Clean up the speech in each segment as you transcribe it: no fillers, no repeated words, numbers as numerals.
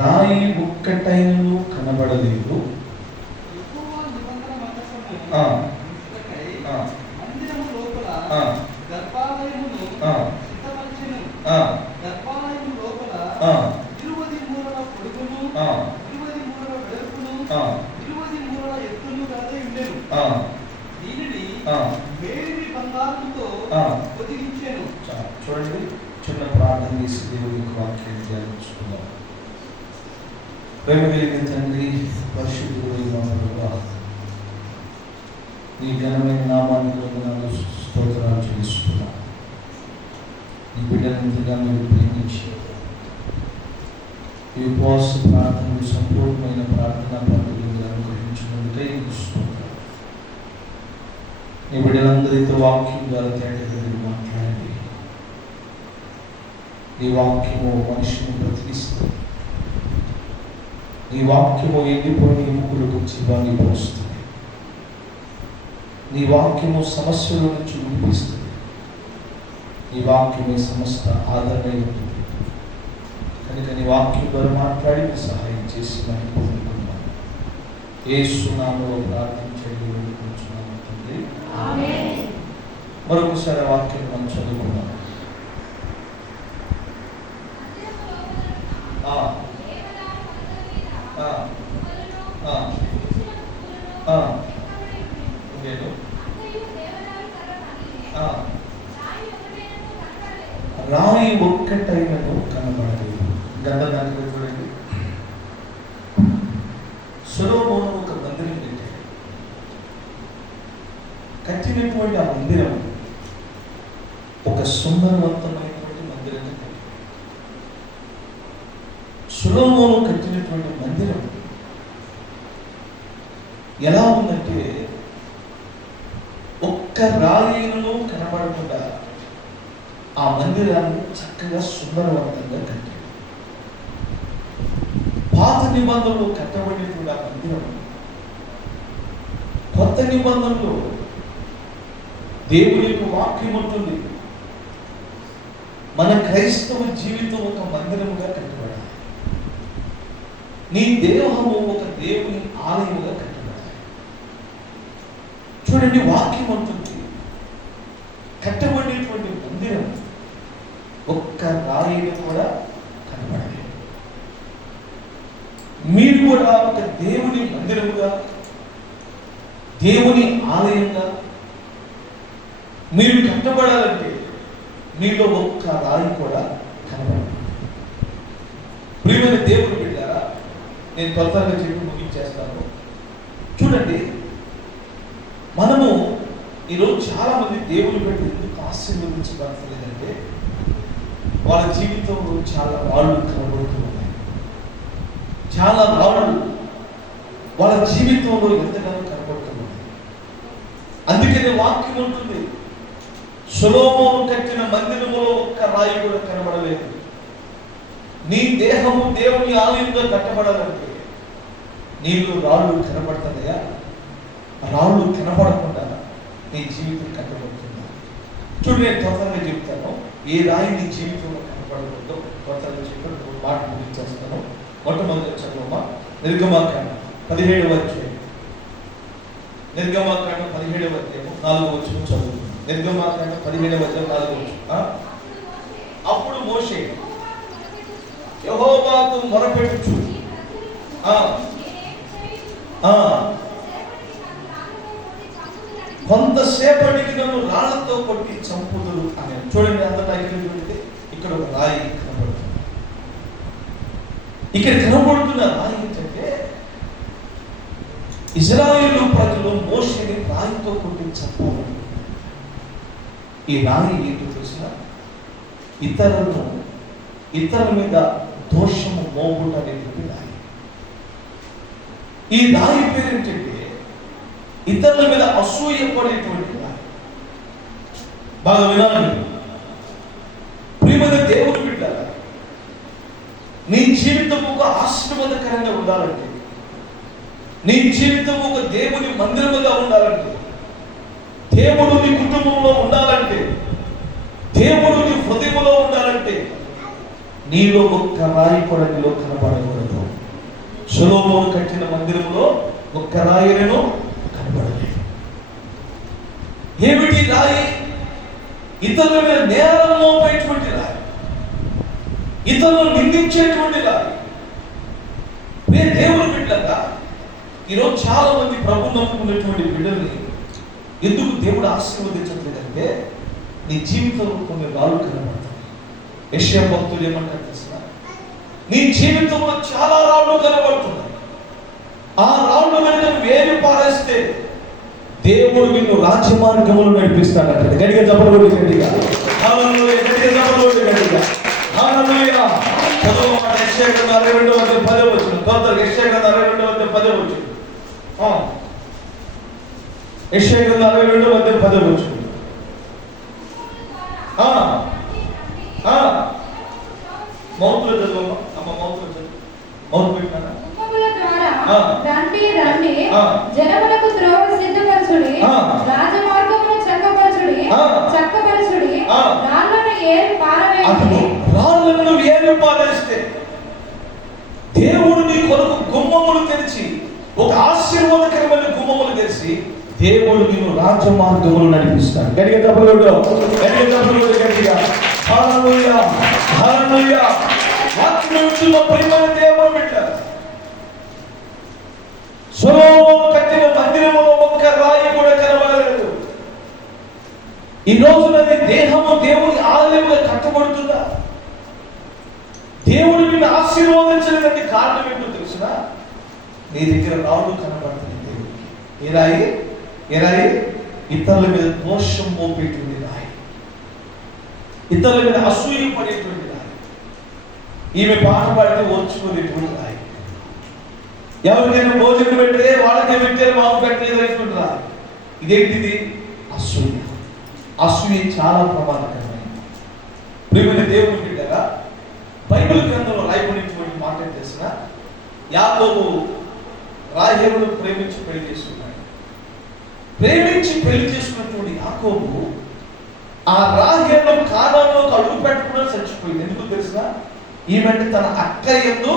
రాయి ఒక్కటైనను కనబడలేదు. చూడండి, చిన్న ప్రార్థన చేసి దేవుడికి వాక్యం ధ్యానించుకుందాం. ప్రేమ కలిగిన తండ్రి, పరిశుద్ధుడైన ప్రభువా, నీ ఘనమైన నామాన్ని స్తోత్రాలు చెల్లిస్తున్నాం. నీ బిడ్డలంతగా మీరు ప్రేమించి ఈ ఉపవాస ప్రార్థనలు సంపూర్ణమైన ప్రార్థనా పద్ధతులు అనుగ్రహించినందుకై స్తోత్రం. నీ బిడ్డలందరితో వాక్యం ద్వారా తేటగా మాట్లాడండి. ఈ వాక్యము మనిషిని బ్రతికిస్తుంది. నీ వాక్యము ఎండిపోయిన ఎముకలకు జీవాన్ని పోస్తుంది. నీ వాక్యము సమస్యల నుంచి విడిపిస్తుంది. నీ వాక్యమే సమస్త ఆదరణ ఉంటుంది కనుక నీ వాక్యం ద్వారా మాట్లాడి సహాయం చేసి మనం పొందుకున్నాం. యేసు నామములో ప్రార్థించండి, వేడుకుంటున్నాము తండ్రి, ఆమేన్. మరొకసారి వాక్యం మనం చదువుకున్నాం. రాయి ఒక్కటైనను కనబడలేదు. గంధదానికి చూడండి, సొలొమోను ఒక మందిరం కట్టాడు. కట్టినటువంటి ఆ మందిరం ఒక సుందరవంతమైనటువంటి మందిరం కట్టాడు. సొలొమోను కట్టినటువంటి మందిరం ఎలా ఉందంటే ఒక్క రాయిను కనబడకుండా ఆ మందిరాన్ని చక్కగా సుందరవంతంగా కట్టాడు. పాత నిబంధనలు కట్టబడినటువంటి ఆ మందిరం కొత్త నిబంధనలు దేవుని యొక్క వాక్యం ఉంటుంది. మన క్రైస్తవ జీవితం ఒక మందిరముగా కట్టబడాలి. నీ దేహము ఒక దేవుని ఆలయముగా కట్టబడాలి. చూడండి, వాక్యం ఉంటుంది కట్టబడినటువంటి మందిరం ఒక్క రాయిని కూడా కనబడలేదు. మీరు కూడా ఒక దేవుని మందిరముగా, దేవుని ఆలయంగా మీరు కట్టబడాలంటే మీలో ఒక్క రాయి కూడా కనబడదు. ప్రియమైన దేవుడు బిడ్డారా, నేను త్వరగా చెప్పి ముగించేస్తాను. చూడండి, మనము ఈరోజు చాలా మంది దేవుని పెట్టి ఎందుకు ఆశీర్వదించబడలేదంటే వాళ్ళ జీవితంలో చాలా రాళ్ళు కనబడుతూ ఉన్నాయి. చాలా రాళ్ళు వాళ్ళ జీవితంలో ఎంతగానో కనబడుతున్నాయి. అందుకనే వాక్యం ఉంటుంది, సొలొమోను కట్టిన మందిరములో ఒక్క రాయి కూడా కనబడలేదు. నీ దేహము దేవుని ఆలయంగా కట్టబడాలంటే నీలో రాళ్ళు కనబడుతున్నాయా? రాళ్ళు కనబడకుండా నీ జీవితం కట్టబడుతుందా? చూడు, నేను త్వరగా చెప్తాను. ఏ రాయి నీ జీవితంలో కనబడకూడదో త్వరగా చెప్పి మాట ముగించేస్తాను. మొట్టమొదటి చదువుమా, నిర్గమాకాండం 17వ అధ్యాయం. నిర్గమాకాండం 17వ అధ్యాయం 4వ వచనం చదువు. నిర్గమాకాండం 17వ అధ్యాయం 4వ వచనం. అప్పుడు మోషే యెహోవాకు మొరపెట్టుచు కొంతసేపటికి నన్ను రాళ్లతో కొట్టి చంపుదురు అని. చూడండి, అంతటా ఇక్కడ ఒక రాయి కనబడుతుంది. ఇక్కడ కనబడుతున్న రాయి ఏంటంటే ఇశ్రాయేలు ప్రజలు మోషేని రాయితో కొట్టి చంపారు. ఈ రాయి ఏంటో తెలిసిన ఇతరుల మీద దోషము మోగుట అనేటువంటి రాయి. ఈ రాయి పేరేంటంటే ఇతరుల మీద అసూయపడేటువంటి రాయి. బాగా వినాలి ప్రియమైన దేవుని బిడ్డలారా, నీ జీవితం ఒక ఆశీర్వాదకరంగా ఉండాలంటే నీ జీవితం ఒక దేవుని మందిరముగా ఉండాలంటే, దేవుడు నీ కుటుంబంలో ఉండాలంటే, దేవుడు నీ హృదయంలో ఉండాలంటే నీలో ఒక్క రాయి కూడా నీలో కనబడకూడదు. సొలొమోను కట్టిన మందిరంలో ఒక్క రాయిను కనబడలేదు. ఏమిటి రాయి? ఇతరుల మీద నేరం మోపేటువంటి రాయి, ఇతరులను నిందించేటువంటి రాయి. దేవుని బిడ్డగా ఈరోజు చాలా మంది ప్రభు నమ్ముకున్నటువంటి బిడ్డల్ని ఎందుకు దేవుడు ఆశీర్వదించట్లేదంటే నీ జీవితంలో కొన్ని రాళ్ళు కనబడతాయి. యెషయా భక్తులు ఏమంటారు తెలుసా? నీ జీవితంలో చాలా రాళ్ళు కనబడుతున్నాయి. ఆ రాళ్ళు వెనుక వేలు పారేస్తే దేవుడు నిన్ను రాజ్యమార్గములు నడిపిస్తాడంట. గట్టిగా చెప్పబడి గట్టిగా హల్లెలూయా, గట్టిగా చెప్పబడి గట్టిగా హల్లెలూయా. చదువు మాట యెషయా గ్రంథం 62వ అధ్యాయం 10వ వచనం. తొందరగా యెషయా గ్రంథం 62వ అధ్యాయం 10వ వచనం. యెషయా గ్రంథం 62వ అధ్యాయం 10వ వచనం. మౌతులు చదువు అమ్మ, మౌతులు చదువు. మౌతు పెట్టినా రండి రండి, జనములకు త్రోవ సిద్ధపరచుడి, రాజమార్గమును చక్కపరచుడి, చక్కపరచుడి, రాళ్ళను ఏరి పారవేయుడి. రాళ్ళను ఏరి పారేస్తే దేవుడు నీ కొరకు గుమ్మములు తెరిచి, ఒక ఆశీర్వాదకరమైన గుమ్మములు తెరిచి దేవుడు నిన్ను రాజమార్గములు నడిపిస్తాడు. గట్టిగా తప్పలేదు, గట్టిగా తప్పలేదు, గట్టిగా హల్లెలూయా, హల్లెలూయా. వాక్యములో ప్రియమైన దేవుని బిడ్డ, సొలొమోను కట్టిన మందిరములో ఒక్క రాయి కూడా కనబడలేదు. ఈ రోజున నీ దేహము దేవుని ఆలయంగా కట్టబడుతుందా? దేవుడు నిన్ను ఆశీర్వదించలేదంటే కారణం ఏంటో తెలుసునా? నీ దగ్గర రాళ్ళు కనబడుతుంది దేవుడికి. ఏ రాయి? ఏ రాయి? ఇతరుల మీద దోషం మోపేటువంటి రాయి, ఇతరుల మీద అసూయ పడేటువంటి రాయి, ఈమె పాట పాడితే ఓర్చుకునేటువంటి రాయి, ఎవరికైనా భోజనం పెడితే వాళ్ళకే పెట్టారు మాకు పెట్టలేదు అనేటువంటి రాయి. ఇదేంటిది? అసూయ. అసూయ చాలా ప్రమాదకరమైనది. ప్రియమైన దేవుని బిడ్డగా బైబిల్ గ్రంథంలో రాయబడినటువంటి మాట తెలిసిన యాకోబు రాహేలును ప్రేమించి పెళ్లి చేసుకున్నాడు. ప్రేమించి పెళ్లి చేసుకున్నటువంటి యాకోబు ఆ రాహేలు కాలంలోకి అడుగు పెట్టకుండా చచ్చిపోయింది. ఎందుకు తెలిసిన? ఈమె తన అక్క యందు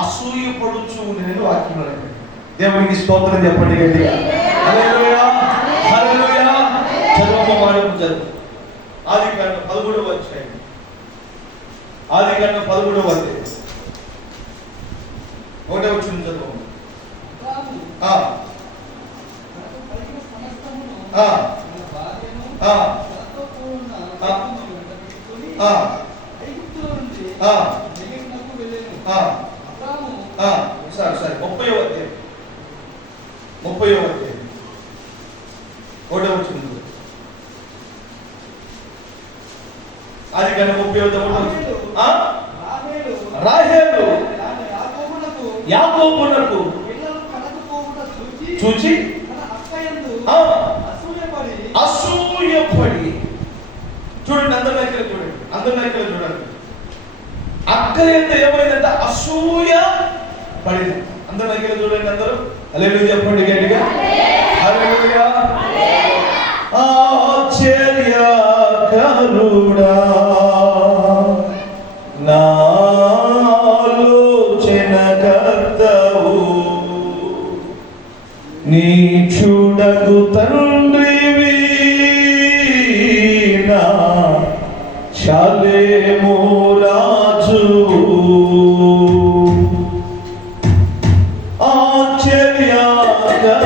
అసూయ పడుచు నేను వాక్యం. దేవునికి స్తోత్రం చెప్పండి గట్టిగా హల్లెలూయా, హల్లెలూయా. చదువు మాడము చదువు. ఆదికాండం 13వ అధ్యాయం, ఆదికాండం 13వ అధ్యాయం 1వ వచనం చదువు. సరే 30వ అధ్యాయం 30వ అధ్యాయం 1వ వచనం. ఆదికాండం 30వ అధ్యాయం. రాహేలు యాకోబునకు చూచి అసూయపడి, చూడండి అందరి దగ్గర చూడండి, అందరి దగ్గర చూడండి, అక్క ఎంత ఏమైందంటే అసూయ పడింది. అందరి దగ్గర చూడండి, అందరూ హల్లెలూయా చెప్పండి గట్టిగా హల్లెలూయా. ఆశ్చర్యకరుడా నాలోచనకర్తవు, నీ చూడకు తండ్రివి, నా షాలేము రాజు. ఆశ్చర్యకరుడా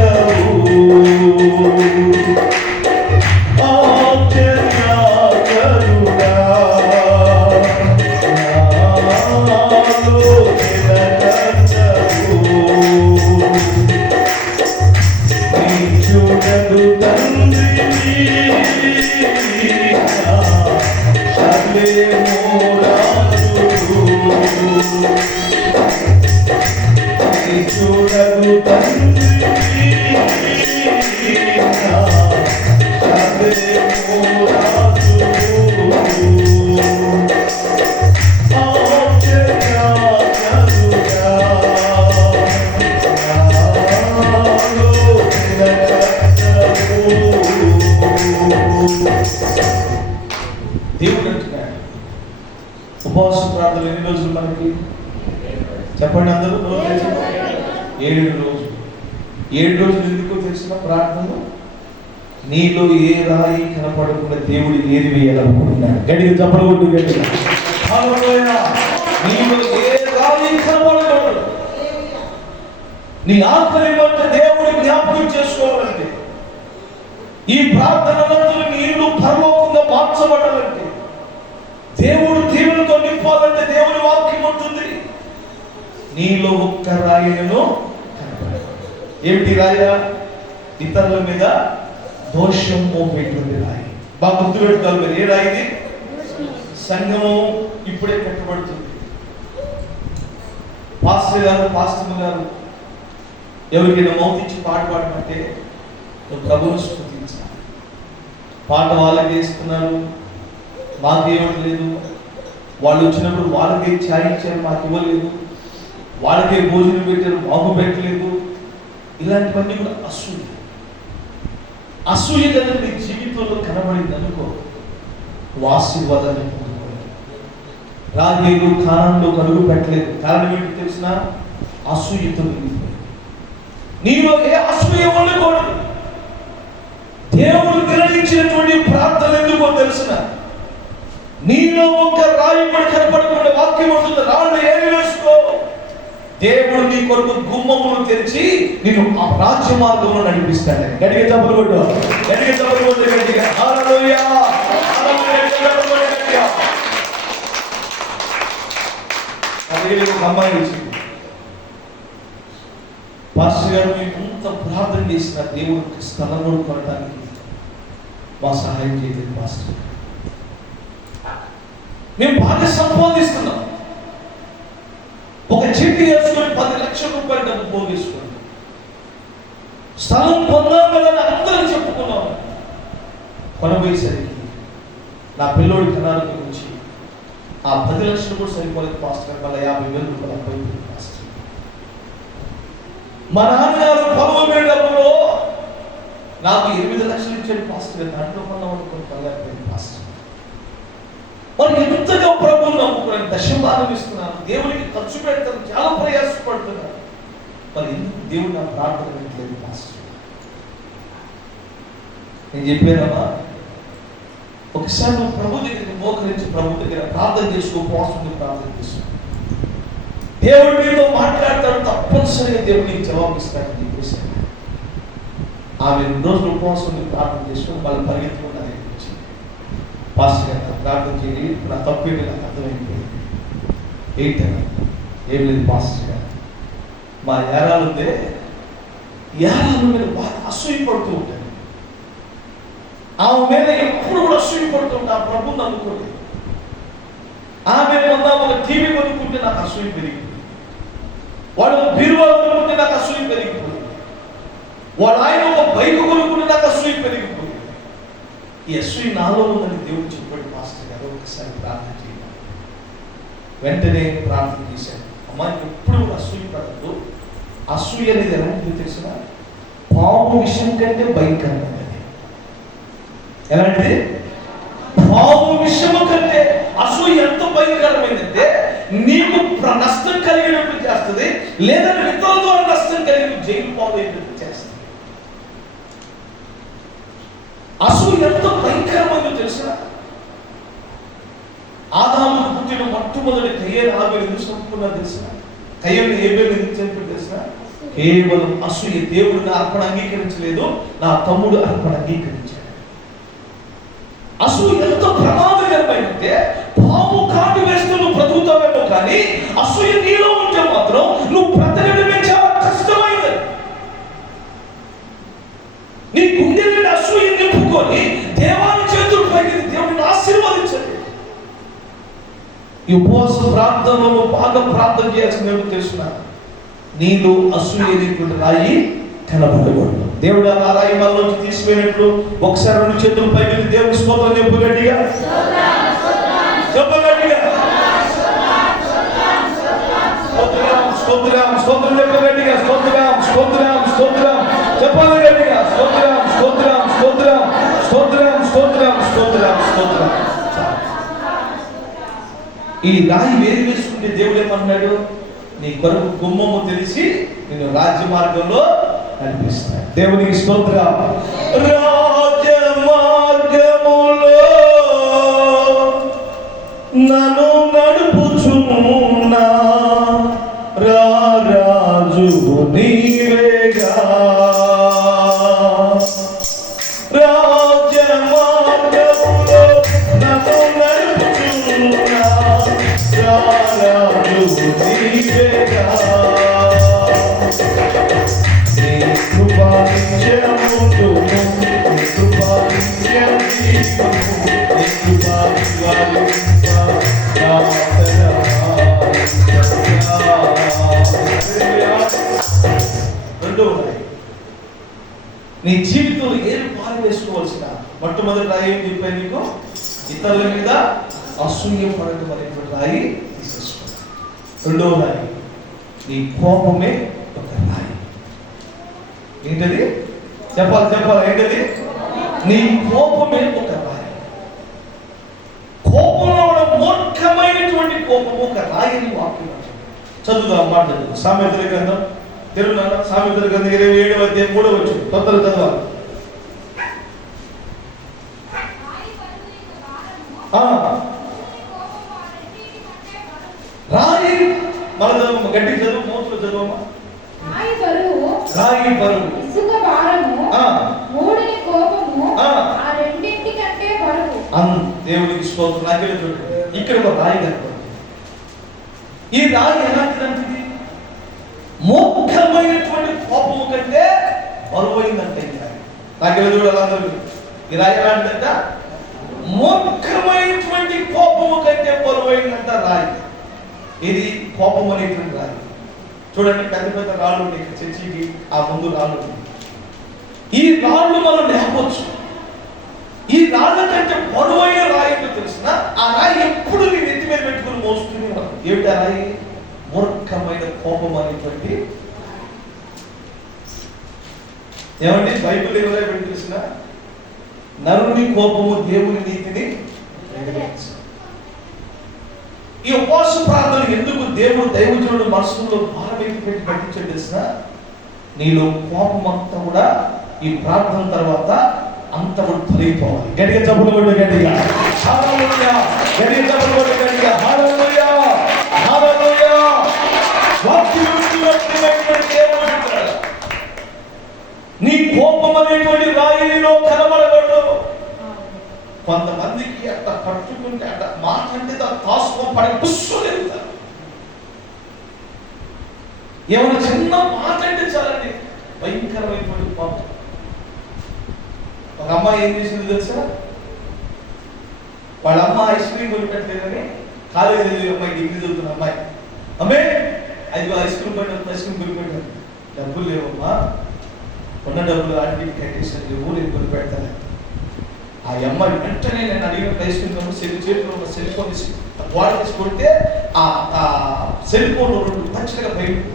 ఆలోచనకర్తవు, ఆశ్చర్యకరుడా ఆలోచనకర్తవు, నీ చూడకు తండ్రివి, షాలేము రాజు. నీ చూడకు తండ్రివి, షాలేము రాజు. దేవుడు అంటున్నాడు. ఉపవాస ప్రార్థనలు ఎన్ని రోజులు మనకి చెప్పండి అందరూ? 7 రోజులు. 7 రోజులు ఎందుకు తెలిసిన ప్రార్థన? నీలో ఏ రాయి కనపడకుండా దేవుడు ఏది వేయాలనుకుంటున్నాడు. గడిగా చెప్పకూడదు. గడిగా నీలో ఏ రాయి కనపడకూడదు. నీ ఆకలి అంటే దేవుడి జ్ఞాపకం చేసుకోవాలంటే, ఈ ప్రార్థనలో నీళ్లు పరలోకంగా మార్చబడాలంటే, దేవుడు దీవులతో నింపాలంటే దేవుని వాక్యం ఉంటుంది. నీలో ఒక్క రాయిను ఏమిటి రాయ? ఇతరుల మీద దోషం మోపేటువంటి రాయి. బాగా గుర్తుపెట్టుకోవాలి. మీరు ఏ రాయిది? సంఘము ఇప్పుడే కట్టబడుతుంది. పాస్టర్ గారు ఎవరికైనా మౌతించి పాట పాడమంటే నువ్వు ప్రభువును స్తుతించాలి. పాట వాళ్ళకి వేస్తున్నారు, మాకేమట్లేదు. వాళ్ళు వచ్చినప్పుడు వాళ్ళకే ఛాయ్ ఇచ్చారు, మాకు ఇవ్వలేదు. వాళ్ళకే భోజనం పెట్టారు, మాకు పెట్టలేదు. ఇలాంటివన్నీ కూడా అసూయ. అసూయ కదా నీ జీవితంలో కనబడింది అనుకో, నువ్వు ఆశీర్వాదాన్ని పొందుకోలేదు. రాజేలు కానంలో కలుగు పెట్టలేదు. కారణం ఏంటి తెలిసిన? అసూయతో నీలో ఏ అసూయ ఉండకూడదు. దేవుడు నిర్ణయించినటువంటి ప్రార్థన ఎందుకో తెలిసిన? నీలో ఒక్క రాయి కూడా కనపడకుండా వాక్యం ఉంటుంది. రాళ్ళు ఏమి వేసుకో, దేవుడు నీ కొరకు గుమ్మములు తెరిచి నేను ఆ రాజ్య మార్గంలో నడిపిస్తాడు. గడిగా చెప్పలు కొట్టు, గడిగా చెప్పలు కొట్టు, గడిగా హల్లెలూయా, హల్లెలూయా. అదే ఒక అమ్మాయి వచ్చింది. పాస్టర్ గారు మేము ఎంత ప్రార్థన చేసిన దేవుడికి స్థలం కొనడానికి మా సహాయం చేయలేదు పాస్టర్. మేము బాగా సంపాదిస్తున్నాం. ఒక చీటీ వేసుకొని 10 లక్షల రూపాయలు డబ్బు పోగేసుకోండి. స్థలం పొందాం కదా అందరం చెప్పుకున్నాం. కొనబోయేసరికి నా పిల్లోడి కణాలకు గురించి ఆ 10 లక్షలు కూడా సరిపోలేదు పాస్టర్. మళ్ళీ 50,000 రూపాయలు అపోయింది పాస్టర్. మా నాన్నగారు పొలం వేయడంలో నాకు 8 లక్షలు ఇచ్చాడు పాస్టర్. దాంట్లో కొన్నాం అనుకుని పర్లేకపోయింది పాస్టర్. మరి ఎంతగా ప్రభువుని నమ్ముకున్నాను, దశభాగం ఇస్తున్నాను, దేవునికి ఖర్చు పెడతాను, చాలా ప్రయాసపడుతున్నాను. మరి ఎందుకు దేవుడు నా ప్రార్థన వినట్లేదు పాస్టర్? నేను చెప్పానమ్మా, ఒకసారి నువ్వు ప్రభు దగ్గరికి మోకరించి ప్రభు దగ్గర ప్రార్థన చేసుకో, ఉపవాసం ప్రార్థన చేసుకో. దేవుడు మీతో మాట్లాడతాడు, తప్పనిసరిగా దేవుడు నీకు జవాబు ఇస్తాడని చెప్పేసి ఆమె 2 రోజులు ఉపవాసం ప్రార్థన చేసుకుని వాళ్ళు పరిగెత్తుకుని నా దగ్గరికి వచ్చింది. పాస్టర్ గారు ప్రార్థన చేయండి, నా తప్పేంటి నాకు అర్థమైపోయింది. ఏంటన్నా? ఏం లేదు పాస్టర్ గారు, మా యారాలు ఉందే, యారాలు మీద బాగా అసూయపడుతూ ఉంటాయి. ఆమె మీద ఎప్పుడు కూడా అసూయపడుతూ ఉంటా. ఆ ప్రభుని నమ్ముకోలేదు. ఆమె మొన్న ఒక టీవీ కొనుక్కుంటే నాకు అసూయ పెరిగిపోయింది. వాడు ఒక బీరువా కొనుక్కుంటే నాకు అసూయ పెరిగిపోయింది. వాడు ఆయన ఒక బైక్ కొనుక్కుంటే నాకు అసూయ పెరిగిపోయింది. ఈ అసూయ నాలో ఉందని దేవుడు చెప్పాడు. పాస్టర్ గారు ఒకసారి ప్రార్థన చేయాలి. వెంటనే ప్రార్థన చేశాను. అమ్మాయికి ఎప్పుడు కూడా అసూయ పడద్దు. అసూయ అనేది ఎలాంటిది తెలిసిన? పాము విషయం కంటే భయంకరమైనది. ఎలాంటిది? పాము విషయము కంటే అసూయ ఎంత భయంకరమైందంటే నీకు నష్టం కలిగినట్టు చేస్తుంది, లేదా ఇతరుల ద్వారా నష్టం కలిగి జైలు పాలైనట్టు చేస్తుంది. అసూయ ఎంత భయంకరమైందో తెలిసిన? ఆదాముకు పుట్టిన మొట్టమొదటి కయ్యేలు ఆబేలు ఎందుకు చంపుకున్నా తెలిసిన? కయ్యేలు ఏబేలు ఎందుకు చంపి తెలిసిన? కేవలం అసూయ. దేవుడు నా అర్పణ అంగీకరించలేదు, నా తమ్ముడు అర్పణ అంగీకరించాడు. అసూయ ఎంత ప్రమాదకరమైనంటే పాము కాటు వేస్తూ నువ్వు బ్రతుకుతావేమో, కానీ అసూయ నీలో ఉంటే మాత్రం నువ్వు బ్రతకడమే చాలా కష్టమైనది. నీ గుండె నుండి అసూయ నింపుకొని దేవాన్ని చేతులు పైకి దేవుడిని ఆశీర్వదించండి. ఈ ఉపవాస ప్రార్థనలో బాగా ప్రార్థన చేయాల్సిన ఏమిటో తెలుసునా? నీలో అసూయ అనేటువంటి రాయి కనబడకూడదు. దేవుడు ఆ రాయి మనలోంచి తీసిపోయినట్లు ఒకసారి 2 చేతులు పైకి దేవుని స్తోత్రం చెప్పు గట్టిగా, చెప్పగట్టిగా స్తోత్రం, స్తోత్రం చెప్పగట్టిగా, స్తోత్రం, స్తోత్రం, స్తోత్రం చెప్పాలి గట్టిగా, స్తోత్రం, స్తోత్రం, స్తోత్రం, స్తోత్రం, స్తోత్రం, స్తోత్రం, స్తోత్రం. ఈ రాయి వేరు వేసుకుంటే దేవుడు ఏమన్నాడు? నీ కొరకు గుమ్మము తెలిసి నేను రాజ్య మార్గంలో నడిపిస్తాను. దేవునికి స్తోత్రం. రాజ్య మార్గములో నన్ను నడుపుచున్నా రాజు నీవేగా. రాజ్య మార్గములో నన్ను నడుపుచున్నా రాజు నీవేగా. నీ కృపానిత్యమును, నీ కృపానిత్యము, నీ కృపానిత్యము. రెండో రాయి, నీ జీవితంలో ఏం పాలు వేసుకోవాల్సిన మొట్టమొదటి రాయి ఏం చెప్పాను నీకు? ఇతరుల మీద అసూయ పడటం అనేటువంటి రాయి తీసేసుకో. రెండో రాయి, నీ కోపమే ఒక రాయి. ఏంటది? చెప్పాలి ఏంటది? నీ కోపమే ఒక రాయి. కోపంలో ఉన్న మూర్ఖమైనటువంటి కోపము ఒక రాయిని వాక్యం చదువుదాం. మాట్లాడు సామెతల గ్రంథం, తెలుగు సామెతల గ్రంథం 27వ అధ్యాయం 3వ వచనం. తొందర చదవాలి. రాయి మన చదువు, గట్టి చదువు, మోతులు చదువమ్మా. రాయి బరువు, ఇసుక భారము, మూడిని కోపము, ఆ రెండింటి కంటే బరువు. దేవునికి స్తోత్రం. నాకే ఇక్కడ ఒక రాయి కనపడుతుంది. ఈ రాయి ఎలాంటిదంటే మూర్ఖమైనటువంటి కోపము కంటే బరువైందంటే ఈ రాయి. నాకే చూడాలి. ఈ రాయి ఎలాంటిదంట? మూర్ఖమైనటువంటి కోపము కంటే బరువైందంట రాయి. ఇది కోపం అనేటువంటి రాయి. చూడండి, పెద్ద పెద్ద రాళ్ళు ఉన్నాయి చర్చికి ఆ ముందు రాళ్ళు ఉన్నాయి. ఈ రాళ్ళు మనం లేపొచ్చు. ఈ రాళ్ళ కంటే బరువైన రాయి ఏంటో తెలిసిన ఆ రాయి ఎప్పుడు నీ నెత్తి మీద పెట్టుకుని మోస్తుంది. ఏమిటి ఆ రాయి? మూర్ఖమైన కోపం అనేటువంటి. ఏమండి బైబిల్ ఎవరై పెట్టి తెలిసిన? నరుని కోపము దేవుని నీతిని నెరవేర్చు. ఈ ఉపవాస ప్రార్థన ఎందుకు దేవుడు దైవజనుడు మనసులో భారం పెట్టి పట్టించే తెలిసిన? నీలో కోపం అంతా కూడా ఈ ప్రార్థన తర్వాత అంత కూడా తొలగిపోవాలి. గట్టిగా చప్పుడు కొట్టు, గట్టిగా హల్లెలూయా, గట్టిగా చప్పుడు కొట్టు, గట్టిగా హల్లెలూయా, హల్లెలూయా. నీ కోపం అనేటువంటి రాయిలో కనబడకూడదు. కొంతమందికి అట్లా పట్టుకుంటే అట్లా మాట్లాడితే తాసుకో పడి పుష్పలేగుతారు. ఏమైనా చిన్న మాట అంటే చాలండి భయంకరమైనటువంటి కోపం. ఒక అమ్మాయి ఏం చేసింది తెలుసా? వాళ్ళ అమ్మ ఐస్ క్రీమ్ కొనిపెట్టలేదని కాలేజీ అమ్మాయి, డిగ్రీ చదువుతున్న అమ్మాయి, అమ్మే అది ఐస్ క్రీమ్ కొనిపెట్టాను. డబ్బులు లేవమ్మా, ఉన్న డబ్బులు ఆంటీకి కట్టేసాను, లేవు, నేను కొనిపెడతాను. ఆ అమ్మాయి వెంటనే నేను అడిగిన ఐస్ క్రీమ్ చేతిలో ఉన్న సెల్ ఫోన్ గోడ తీసి కొడితే ఆ సెల్ ఫోన్ 2 పచ్చగా బయటకు.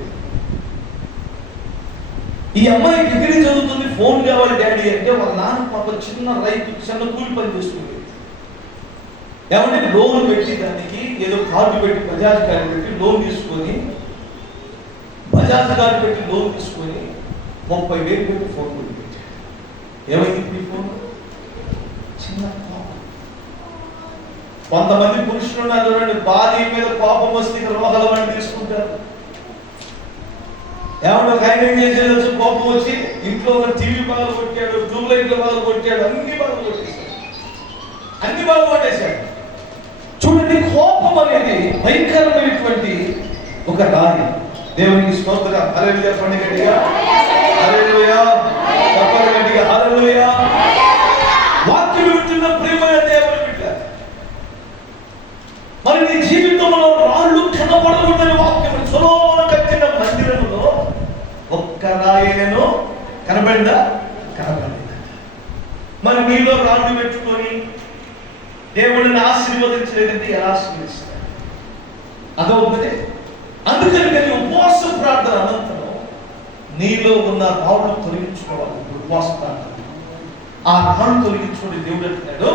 ఈ అమ్మాయి డిగ్రీ చదువుతుంది, ఫోన్ కావాలి డాడీ అంటే వాళ్ళ నాన్న పాప చిన్న రైతు, చిన్న కూలి పని చేస్తుంది. ఏమంటే లోన్ పెట్టి దానికి ఏదో కార్డు పెట్టి బజాజ్ కార్డు పెట్టి లోన్ తీసుకొని 30,000 పెట్టి ఫోన్ కొని పెట్టాడు. ఏమైంది ఈ ఫోన్? చిన్న కోపం. కొంతమంది పురుషులు ఉన్నారు చూడండి, భార్య మీద కోపం వస్తే రోగాల వాడిని తీసుకుంటారు. ఏమన్నా ఆయన ఏం చేసేది? కోపం వచ్చి ఇంట్లో ఉన్న టీవీ బాగా కొట్టాడు, ట్యూబ్లైట్లు బాగా కొట్టాడు, అన్ని బాగా కొట్టేశాడు, అన్ని బాగా కొట్టేశాడు. చూడండి, కోపం అనేది భయంకరమైనటువంటి ఒక రాయి. దేవునికి స్తోత్రం. హల్లెలూయా చెప్పండి గట్టిగా. హల్లెలూయా చెప్పండి గట్టిగా. హల్లెలూయా. వాక్యం వింటున్న ప్రియమైన దేవుని బిడ్డ, మరి నీ జీవితంలో రాళ్ళు కనబడకూడదని వాక్యం. సొలొమోను కట్టిన మందిరంలో ఒక్క రాయేనో కనబడిందా? కనబడిందా? మరి మీలో రాళ్ళు పెట్టుకొని దేవుడిని ఆశీర్వదించలేదంటే ఎలా ఆశీర్వదిస్తారు? అదవుతుంది. అందుకని నేను ఉపవాస ప్రార్థన అనంతరం నీలో ఉన్న రాళ్ళు తొలగించుకోవాలి. ఉపవాస ప్రార్థన ఆ రాళ్ళు తొలగించుకుని దేవుడు అంటున్నాడు,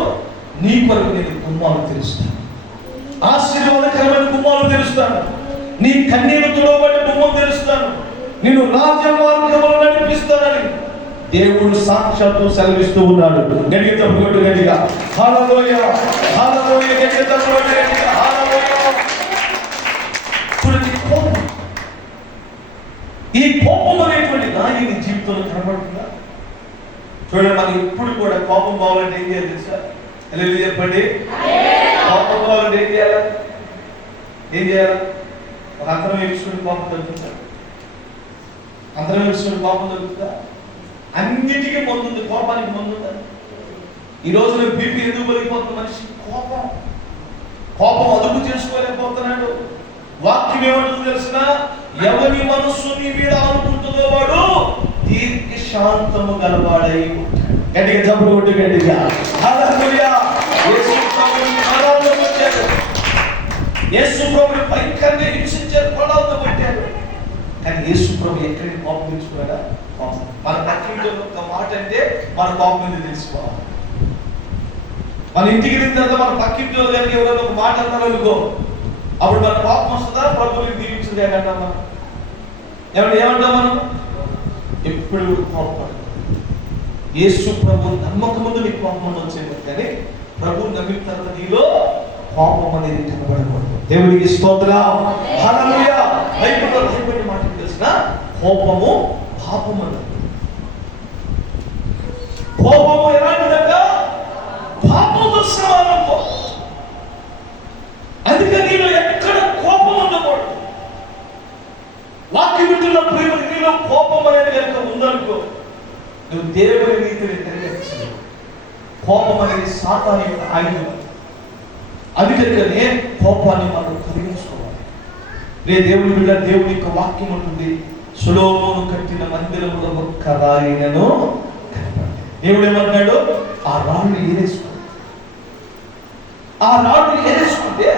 నీ కొరకు నేను గుమ్మాలు తెరుస్తాను, ఆశీర్వాదకరమైన గుమ్మాలు తెరుస్తాను, నీ కన్నీరు తుడవబడి గుమ్మం తెరుస్తాను, నేను రాజమార్గములు నడిపిస్తానని దేవుడు సాక్షాత్తు సెలవిస్తూ ఉన్నాడు. గట్టిగా తప్పుకోండి, గట్టిగా హల్లెలూయా, హల్లెలూయా, గట్టిగా తప్పుకోండి, గట్టిగా హల్లెలూయా. చూడండి, కోపం, ఈ కోపం అనేటువంటి రాయి నీ జీవితంలో కనబడుతుందా? చూడండి, మనకి ఇప్పుడు కూడా కోపం పోవాలంటే ఏం చేయాలి తెలుసా? హల్లెలూయా చెప్పండి. కోపం పోవాలంటే ఏం చేయాలి? ఏం చేయాలి? ఒక అంతరం వేసుకుని కోపం దొరుకుతుందా? అంతరం వేసుకుని కోపం దొరుకుతుందా? అన్నిటికీ ముందుంది, కోపానికి ముందుందా? ఈ రోజున బీపీ ఎందుకు పెరిగిపోతుంది? మనిషి కోపం, కోపం అదుపు చేసుకోలేకపోతున్నాడు. వాక్యం ఏమంటుంది తెలిసిన? ఎవరి మనస్సు నీ మీద అనుకుంటుందో వాడు దీర్ఘ శాంతము గలవాడై ఉంటాడు. గట్టిగా చప్పుడు కొట్టు, గట్టిగా హల్లెలూయా. యేసు ప్రభువుని కొరడాలతో కొట్టారు, యేసు ప్రభువుని భయంకరంగా హింసించారు, కొరడాలతో కొట్టారు. కానీ యేసు ప్రభు ఎక్కడికి కోపం తెచ్చుకున్నాడా? మన పక్కింటి ఒక మాట అంటే మన కోపం మీద తెలుసుకోవాలి. మన ఇంటికి వెళ్ళిన తర్వాత మన పక్కింటి వాళ్ళు కనుక ఎవరైనా ఒక మాట అన్నారు అనుకో, అప్పుడు మన కోపం వస్తుందా? ప్రభువుని దీవించదు ఏమంటాం మనం? ఏమంటాం మనం? ఎప్పుడు కోపం. యేసు ప్రభు నమ్మక ముందు నీకు కోపం వచ్చేది, కానీ ప్రభు నమ్మిన తర్వాత నీలో కోపం అనేది కనబడకూడదు. దేవునికి స్తోత్రం, హల్లెలూయా. బైబిల్లో రాయబడిన మాట తెలిసిన కోపము పాపము అన్నది. కోపము ఎలాంటిదంట? పాపంతో సమానం. అందుకని నీలో ఎక్కడ కోపం ఉండకూడదు. వాక్యం వింటున్న ప్రేమని నీలో కోపం అనేది కనుక ఉందనుకో, నువ్వు దేవుని నీతిని నెరవేర్చలేవు. కోపం అనేది సాతాను యొక్క ఆయుధం. అందుకనే కోపాన్ని మనం కలిగించుకోవాలి. దేవుని బిడ్డ, దేవుని యొక్క వాక్యం ఉంటుంది, సొలొమోను కట్టిన మందిరంలో ఒక్క రాయినను కనపడలేదు. దేవుడు ఏమన్నాడు? ఆ రాళ్ళు ఏరేసుకో, ఆ రాళ్ళు ఏరేసుకుంటే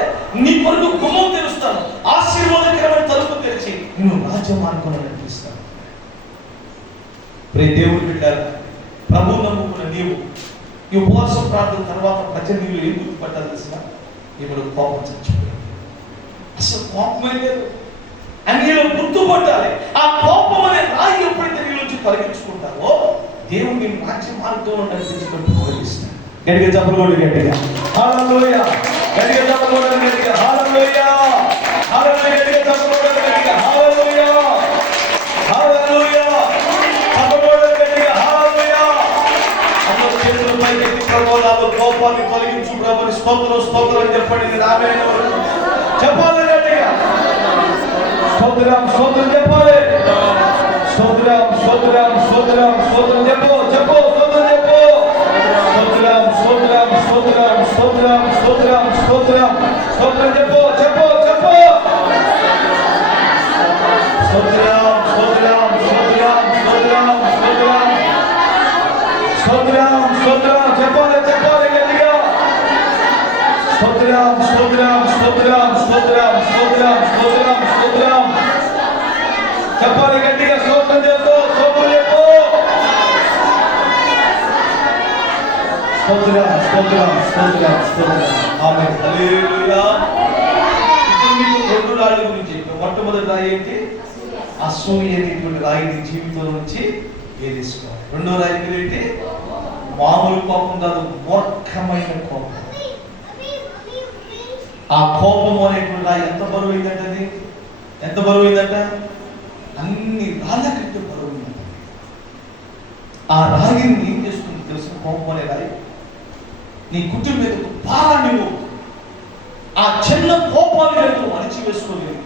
నీ కొరకు గుమ్మం తెరుస్తాను, ఆశీర్వాదకరమైన తలుపు తెరిచి నిన్ను రాజమార్గంలో నడిపిస్తాను. దేవుని బిడ్డ, ప్రభు నమ్ముకున్న నీవు ఈ ఉపవాసం ప్రార్థన తర్వాత ప్రజలు నీళ్ళు ఏం గుర్తుపట్టాలి తెలిసిన? ఇప్పుడు కోపం చచ్చిపోయాడు, అసలు కోపమే లేదు అని నీలో గుర్తుపట్టాలి. ఆ కోపం అనే రాయి ఎప్పుడైతే నీ నుంచి తొలగించుకుంటావో దేవుడు నీ రాజ్య మార్గంలో నడిపించుకుంటూ తొలగిస్తాడు. గట్టిగా చెప్పకూడదు, గట్టిగా హల్లెలూయా, గట్టిగా చెప్పకూడదు, గట్టిగా హల్లెలూయా, హల్లెలూయా, గట్టిగా చెప్పకూడదు, గట్టిగా హల్లెలూయా, హల్లెలూయా, చెప్పకూడదు, గట్టిగా హల్లెలూయా. అందరూ చేతులు పైకెత్తి ప్రభువు కోపాన్ని తొలగించు ప్రభుని స్తోత్రం, స్తోత్రం చెప్పండి. ఆమేన్ చెప్పాలి, గట్టిగా స్తోత్రం, స్తోత్రం చెప్పాలి. స్తోత్రం, స్తోత్రం, స్తోత్రం, స్తోత్రం చెప్పు, చెప్పు, స్తోత్రం చెప్పు. స్తోత్రం, స్తోత్రం, స్తోత్రం, స్తోత్రం, స్తోత్రం, స్తోత్రం, స్తోత్రం చెప్పు, చెప్పు, చెప్పు. స్తోత్రం, స్తోత్రం, స్తోత్రం, స్తోత్రం, స్తోత్రం, స్తోత్రం, స్తోత్రం చెప్పాలి, చెప్పాలి గట్టిగా. స్తోత్రం, స్తోత్రం, స్తోత్రం, స్తోత్రం, స్తోత్రం, స్తోత్రం, స్తోత్రం చెప్పాలి గట్టిగా. స్తోత్రం చెప్పు, స్తోత్రం చెప్పు. స్తోత్రం, స్తోత్రం, స్తోత్రం, స్తోత్రం. ఆమేన్, హల్లెలూయా. ఇప్పుడు మీకు రెండు రాళ్ళ గురించి చెప్పాను. మొట్టమొదటి రాయి ఏంటి? అసూయ అనేటువంటి రాయిని జీవితం నుంచి ఏదేసుకోవాలి. రెండో రాయి ఏంటి? మామూలు కోపం కాదు, మూర్ఖమైన కోపం. ఆ కోపం అనేటువంటి రాయి ఎంత బరువైందంట? అది ఎంత బరువైందంట? అన్ని రాళ్ళ కంటే బరువైందంట. ఆ రాగిని ఏం చేస్తుంది తెలుసు? కోపం అనే రాయి నీ కుటుంబం మీద భారాన్ని మోపుతుంది. ఆ చిన్న కోపాన్ని ఎంతో అణిచివేసుకోలేదు.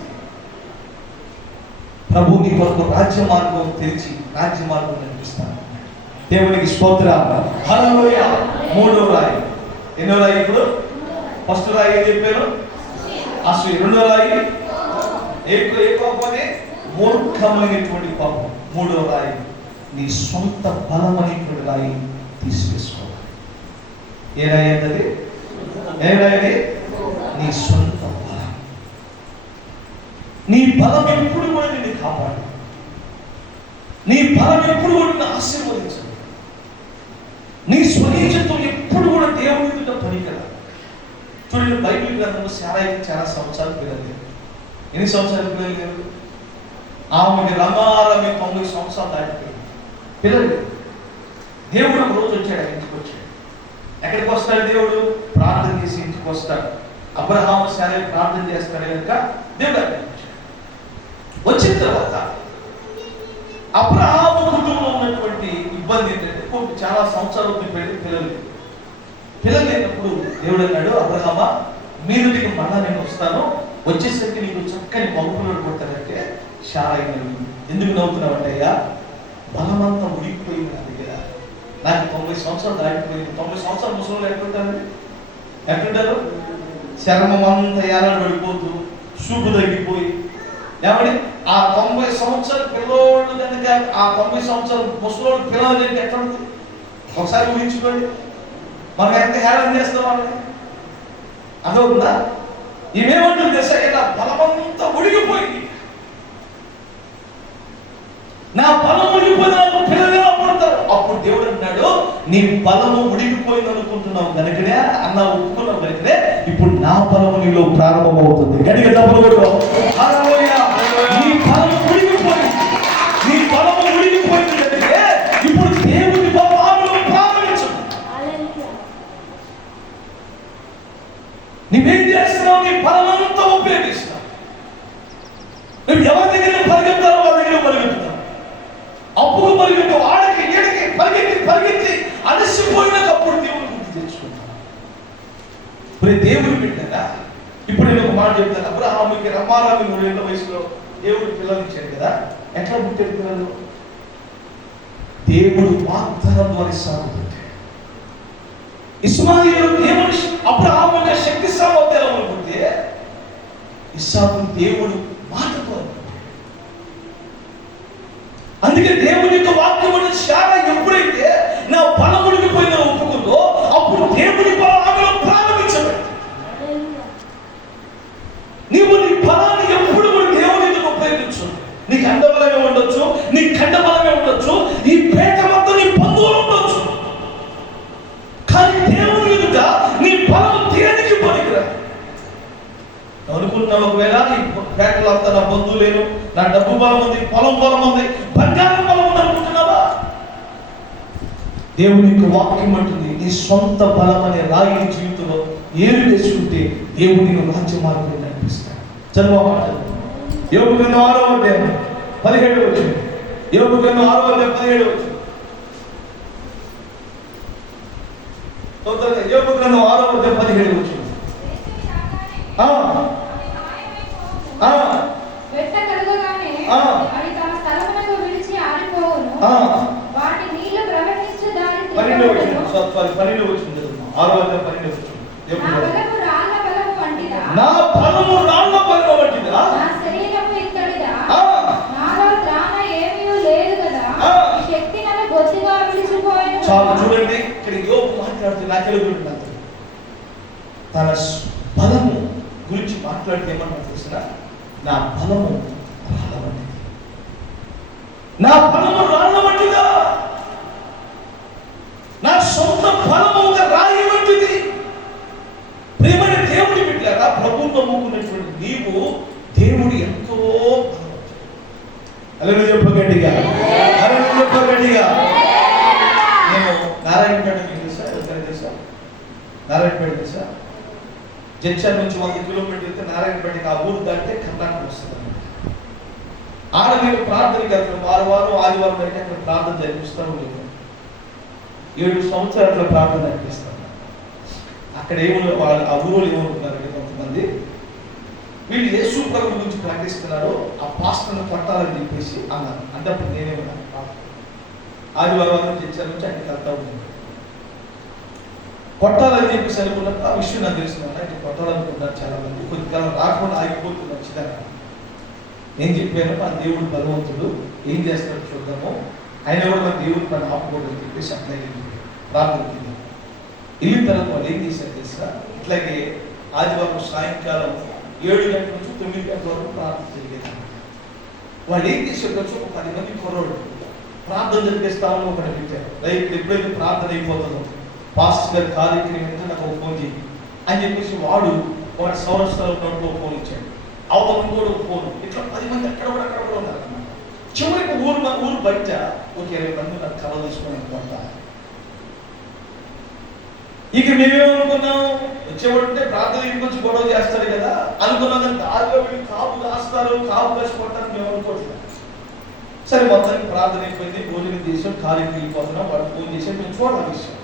ప్రభు నీ కొరకు రాజ్య మార్గం తెరిచి రాజ్య మార్గం నడిపిస్తాను. దేవునికి స్తోత్రం, హల్లెలూయా. మూడో రాయి, ఎన్నో రాయి ఇప్పుడు? ఫస్ట్ రాయి ఏం చెప్పాను? అసూయ. రెండో రాయి ఏ కోపమే? మూర్ఖమైనటువంటి కోపం. మూడో రాయి నీ సొంత బలం అనేటువంటి రాయి తీసివేసుకోవాలి. ఏ రాయి అన్నది? ఏ రాయి? నీ సొంత బలం. నీ బలం ఎప్పుడు కూడా నిన్ను కాపాడు. నీ బలం ఎప్పుడు కూడా నిన్ను ఆశీర్వదించదు. నీ నీచత్వం ఎప్పుడు కూడా దేవుని ఎదుట పనికిరాదు. చూడండి, బైబిల్ గ్రంథంలో శారాయికి చాలా సంవత్సరాలు పిల్లలు. ఎన్ని సంవత్సరాలు పిల్లలు లేరు? ఆమెకి రమారమి 9 సంవత్సరాలు దాటిపోయింది. పిల్లలు. దేవుడు ఒక రోజు వచ్చాడు, ఇంటికి వచ్చాడు. ఎక్కడికి వస్తాడు దేవుడు? ప్రార్థన చేసి ఇంటికి వస్తాడు. అబ్రహాము శారాయి ప్రార్థన చేస్తాడు కనుక దేవుడు అక్కడికి వచ్చాడు. వచ్చిన తర్వాత అబ్రహాము కుటుంబంలో ఉన్నటువంటి ఇబ్బంది ఏంటంటే చాలా సంవత్సరాలు పిల్లలు లేనప్పుడు దేవుడు అన్నాడు, అబ్రహామా మీరుడికి మళ్ళా నేను వస్తాను, వచ్చేసరికి నీకు చక్కని మగపిల్లలు కొడతానంటే శారాయి నవ్వింది. ఎందుకు నవ్వుతున్నావు అయ్యా? బలమంతా ఉడికిపోయింది నా దగ్గర, నాకు 90 సంవత్సరాలు దాటిపోయింది. 90 సంవత్సరాలు ముసలు ఎట్లుంటారు? చర్మం అంతా ఏలాడు పడిపోతూ, చూపు తగ్గిపోయి, ఏమండి ఆ 90 సంవత్సరాల పిల్లోళ్ళు కనుక ఆ 90 సంవత్సరాల ముసలోళ్ళు పిల్లలు కనుక ఎట్లా ఉంటుంది? ఒకసారి ఊహించుకోండి. మనం ఎంత హేళన చేస్తాం వాళ్ళని. అదవుతుందా? ఇవేమంటుంది దశ, ఇలా బలమంతా ఉడిగిపోయింది, నా బలం ఉడిగిపోయింది, నాకు పిల్లలు ఎలా పడతారు? అప్పుడు దేవుడు అన్నాడు, నీ బలము ఉడిగిపోయింది అనుకుంటున్నావు కనుకనే, అన్న ఒప్పుకున్నావు కనుకనే ఇప్పుడు నా బలము నీలో ప్రారంభమవుతుంది. గడిగా చెప్పకూడదు. నీ బలము ఉడిగిపోయింది, నీ బలము ఉడిగిపోయింది కనుకనే ఇప్పుడు దేవుని బలములో ప్రారంభించు. నువ్వేం చేస్తున్నావు? నీ బలమంతా ఉపయోగిస్తున్నావు. నువ్వు ఎవరి దగ్గర పరిగెత్తారో వాళ్ళ దగ్గర పరిగెత్తుతావు, అప్పుడు పరిగెత్తు, ఆడకి ఏడకి పరిగెత్తి అలసిపోయినాక అప్పుడు దేవుని గుర్తు తెచ్చుకుంటాను. ఇప్పుడు దేవుడు పెట్టారా? ఇప్పుడు నేను ఒక మాట చెప్తాను. అబ్రహాముకి రమారామి 3 ఏళ్ల వయసులో దేవుడు పిల్లలు ఇచ్చాడు కదా. ఎట్లా పుట్టారు పిల్లలు? దేవుడు వాగ్దానం ద్వారా ఇస్సాకు పుట్టాడు. ఇస్మాయిలు దేవుడు అబ్రహాము యొక్క శక్తి సామర్థ్యాలు పుట్టే, ఇస్సాకు దేవుడు మాటతో. అందుకే దేవుని యొక్క వాక్యం శారా ఎప్పుడైతే నా బలం ఉడికిపోయిందని ఒప్పుకుందో అప్పుడు దేవుని బలం ఆమెలో ప్రారంభించబడి, నీవు నీ బలాన్ని ఎప్పుడు కూడా దేవుని ఎదుట ఉపయోగించు. నీకు అండబలమే ఉండొచ్చు, నీ కండబలమే ఉండొచ్చు, ఈ పేట మొత్తం నీ బంధువులు ఉండొచ్చు, కానీ దేవుని ఎదుట నీ బలం దేనికి పనికిరా. అనుకుంటున్నావు ఒకవేళ ఈ పేటలో అంతా నా బంధువు లేను, నా డబ్బు బలం ఉంది, పొలం బలం ఉంది, బంగారం బలం ఉంది అనుకుంటున్నావా? దేవుని యొక్క వాక్యం అంటుంది, నీ సొంత బలం అనే రాయి జీవితంలో ఏరు వేసుకుంటే దేవుని రాజ్య మార్గం నడిపిస్తాడు. చదువు యోబు గ్రంథం 6వ అధ్యాయం 17వ వచనం. యోబు గ్రంథం 6వ అధ్యాయం 17వ వచనం. యోబు గ్రంథం 6వ అధ్యాయం 17వ వచనం. నా బలము రాళ్ళ బలము వంటిదా, చాలా చూడండి ఇక్కడ యోబు మాట్లాడుతూ నాకెలుగుంటున్నాను. తన బలము గురించి మాట్లాడితే ఏమన్నా తెలిసిన, నా బలము రాళ్ళ వంటిది, నా బలము రాళ్ళ వంటిదా, నా సొంత బలము ఒక రాయి వంటిది. ప్రేమని దేవుడి బిడ్డలారా, ప్రభువు నమ్ముకున్నటువంటి నీవు దేవుడు ఎంతో హల్లెలూయా చెప్పగట్టిగా, హల్లెలూయా చెప్పగట్టిగా. నేను నారాయణపేట తెలుసా? నారాయణపేట తెలుసా? జంక్షన్ నుంచి 100 కిలోమీటర్లు వెళ్తే నారాయణపేటకి, ఆ ఊరు దాటితే కర్ణాటక వస్తుంది. ఆడ నేను ప్రార్థనకి వెళ్తాను, వారం ఆదివారం అయితే అక్కడ ప్రార్థన జరిపిస్తాను. లేదు 7 సంవత్సరాల ప్రార్థన జరిపిస్తాను. అక్కడ వాళ్ళు ఆ ఊరు ఏమనుకున్నారు కొంతమంది, వీళ్ళు యేసు ప్రభు గురించి ప్రకటిస్తున్నారు, ఆ పాస్టర్ను కొట్టాలని చెప్పేసి అన్నారు. అంటే అప్పుడు నేనేమన్నా ఆదివారం జంక్షన్ నుంచి అక్కడికి వెళ్తా ఉన్నాను. కొట్టాలని చెప్పేసి అనుకున్నప్పుడు ఆ విషయం నాకు తెలుసుకున్నాను. అంటే కొట్టాలనుకుంటున్నారు చాలా మంది, కొద్దికాలం రాకుండా ఆగిపోతుంది ఖచ్చితంగా. నేను చెప్పాను, మన దేవుడు బలవంతుడు, ఏం చేస్తాడో చూద్దాము, ఆయన కూడా మన దేవుడు పని ఆపుకోవడం చెప్పేసి అట్లా ప్రార్థనకి వెళ్ళిన తర్వాత వాళ్ళు ఏం చేశారు తెలుసా, ఇట్లాగే ఆదివారం సాయంకాలం 7 గంటల నుంచి 9 గంటల వరకు ప్రార్థన జరిగేది. వాళ్ళు ఏం చేశారు, ఒక 10 మంది కుర్రోళ్ళు ప్రార్థన జరిగే స్థానంలో ఒకటి పెట్టారు. రైతు ఎప్పుడైతే ప్రార్థన అయిపోతుందో పాస్టర్ గారి కార్యక్రమం ఏంటంటే నాకు ఒక ఫోన్ చేయి అని చెప్పేసి వాడు సౌరస్థలో ఒక ఫోన్ ఇచ్చాడు, అవతల కూడా ఒక ఫోన్, ఇట్లా 10 మంది అక్కడ కూడా ఉన్నారు అన్నమాట. చివరికి ఊరు బయట ఒక 20 మంది నాకు కళ తీసుకొని కొంటా. ఇక మేమేమనుకున్నాం, వచ్చేవాడుంటే ప్రార్థన ఇంకొంచెం గొడవ చేస్తారు కదా అనుకున్నాం. కానీ దారిలో వీళ్ళు కాపు కాస్తారు, కాపు కష్టపడతారు మేము అనుకోవట్లేదు. సరే మొత్తానికి ప్రార్థన అయిపోయింది, భోజనం చేసాం, ఖాళీకి వెళ్ళిపోతున్నాం. వాడు ఫోన్ చేసాడు, మేము చూడాలి విషయం.